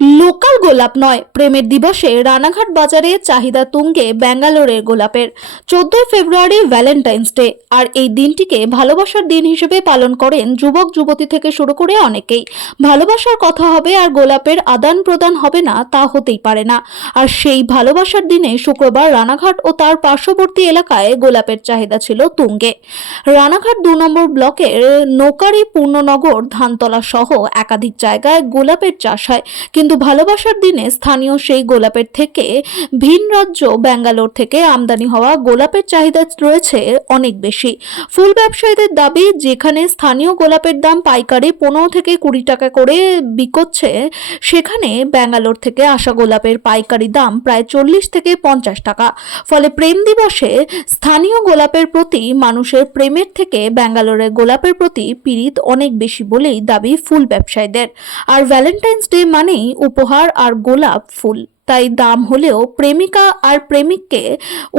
Local গোলাপ নয়, প্রেমের দিবসে রানাঘাট বাজারে চাহিদা তুঙ্গে ব্যাঙ্গালোরের গোলাপের। 14 ফেব্রুয়ারি ভ্যালেন্টাইন্স ডে, আর এই দিনটিকে ভালোবাসার দিন হিসেবে পালন করেন যুবক যুবতী থেকে শুরু করে অনেকেই। ভালোবাসার কথা হবে আর গোলাপের আদান প্রদান হবে না, তা হতেই পারে না। আর সেই ভালোবাসার দিনে শুক্রবার রানাঘাট ও তার পার্শ্ববর্তী এলাকায় গোলাপের চাহিদা ছিল তুঙ্গে। রানাঘাট 2 নম্বর ব্লকের নোকারি, পূর্ণনগর, ধানতলা সহ একাধিক জায়গায় গোলাপের চাষ হয়, কিন্তু ভালোবাসার দিনে স্থানীয় সেই গোলাপের থেকে ভিন রাজ্য ব্যাঙ্গালোর থেকে আমদানি হওয়া গোলাপের চাহিদা রয়েছে অনেক বেশি। ফুল ব্যবসায়ীদের দাবি, যেখানে স্থানীয় গোলাপের দাম পাইকারি 15 থেকে 20 টাকা করে বিকোচ্ছে, সেখানে ব্যাঙ্গালোর থেকে আসা গোলাপের পাইকারি দাম প্রায় 40 থেকে 50 টাকা। ফলে প্রেম দিবসে স্থানীয় গোলাপের প্রতি মানুষের প্রেমের থেকে ব্যাঙ্গালোরের গোলাপের প্রতি পীড়িত অনেক বেশি বলেই দাবি ফুল ব্যবসায়ীদের। আর ভ্যালেন্টাইন্স ডে মানেই উপহার আর গোলাপ ফুল, তাই দাম হলেও প্রেমিকা আর প্রেমিককে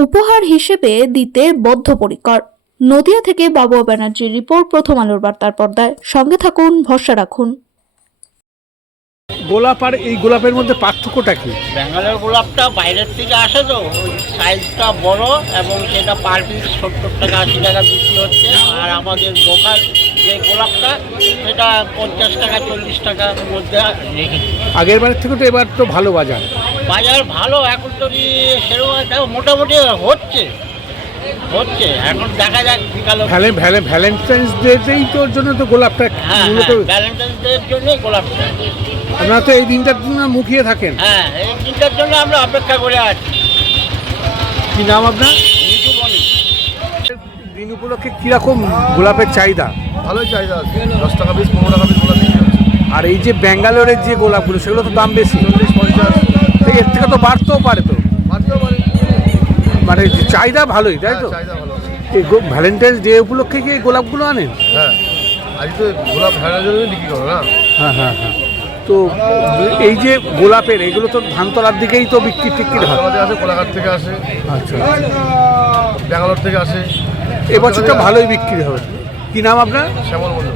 উপহার হিসেবে দিতে বদ্ধপরিকর। নদিয়া থেকে বাবুয়া ব্যানার্জির রিপোর্ট, প্রথম আলোর বার্তার পর্দায়। সঙ্গে থাকুন, ভরসা রাখুন। গোলাপ আর এই গোলাপের মধ্যে পার্থক্যটা কি? ব্যাঙ্গালোর গোলাপটা বাইরের থেকে আসে, তো ওই সাইজটা বড় এবং সেটা পার পিস 70 টাকা 80 টাকা বিক্রি হচ্ছে। আর আমাদের লোকাল যে গোলাপটা সেটা 50 টাকা 40 টাকার মধ্যে রেখেছি। আগের বারের থেকে তো এবার তো ভালো বাজার। বাজার ভালো, এখন তো সেরকম মোটামুটি হচ্ছে এখন দেখা যাক বিকাল। ভ্যালেন্টাইন্স ডেতেই তোর জন্য তো গোলাপটা মূলত। ভ্যালেন্টাইন্স ডের জন্যই গোলাপটা। আপনারা তো এই দিনটার জন্য মুখিয়ে থাকেন। হ্যাঁ, এই দিনটার জন্য আমরা অপেক্ষা করে আছি। কি নাম আপনার? দিন উপলক্ষে কিরকম গোলাপের চাহিদা? ভালোই চাহিদা আছে, 10 টাকা পিস 15 টাকা পিস গোলাপ বিক্রি হচ্ছে। আর এই যে ব্যাঙ্গালোরের যে গোলাপগুলো, সেগুলো তো দাম বেশি, 40-50। এর থেকে তো বাড়তেও পারে তো, বাড়তেও পারে। মানে চাহিদা ভালোই, তাই তো? চাহিদা ভালো আছে। এই ভ্যালেন্টাইন্স ডে উপলক্ষে কি এই গোলাপগুলো আনেন? হ্যাঁ, আজ তো গোলাপ ভেড়ার জন্য বিক্রি করো না। হ্যাঁ হ্যাঁ হ্যাঁ। তো এই যে গোলাপের, এগুলো তো ধানতলার দিকেই তো বিক্রি টিক্রি হয়। আমাদের আসে, কোলাঘাট থেকে আসে, আচ্ছা, ব্যাঙ্গালোর থেকে আসে। এবছরটা ভালোই বিক্রি হবে। কি নাম আপনার? শ্যামল মন্ডল।